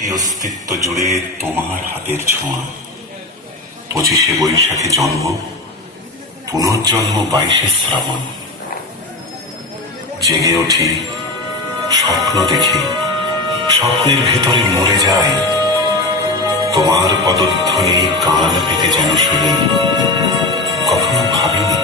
প্রতিটি অস্তিত্ব জুড়ে তোমার হাতের ছোঁয়া। পঁচিশে বৈশাখে জন্ম, পুনর্জন্ম বাইশে শ্রাবণ। জেগে উঠি, স্বপ্ন দেখি, স্বপ্নের ভেতরে মরে যায় তোমার পদধ্বনি কান পেতে যেন শুনি, কখনো ভাবিনি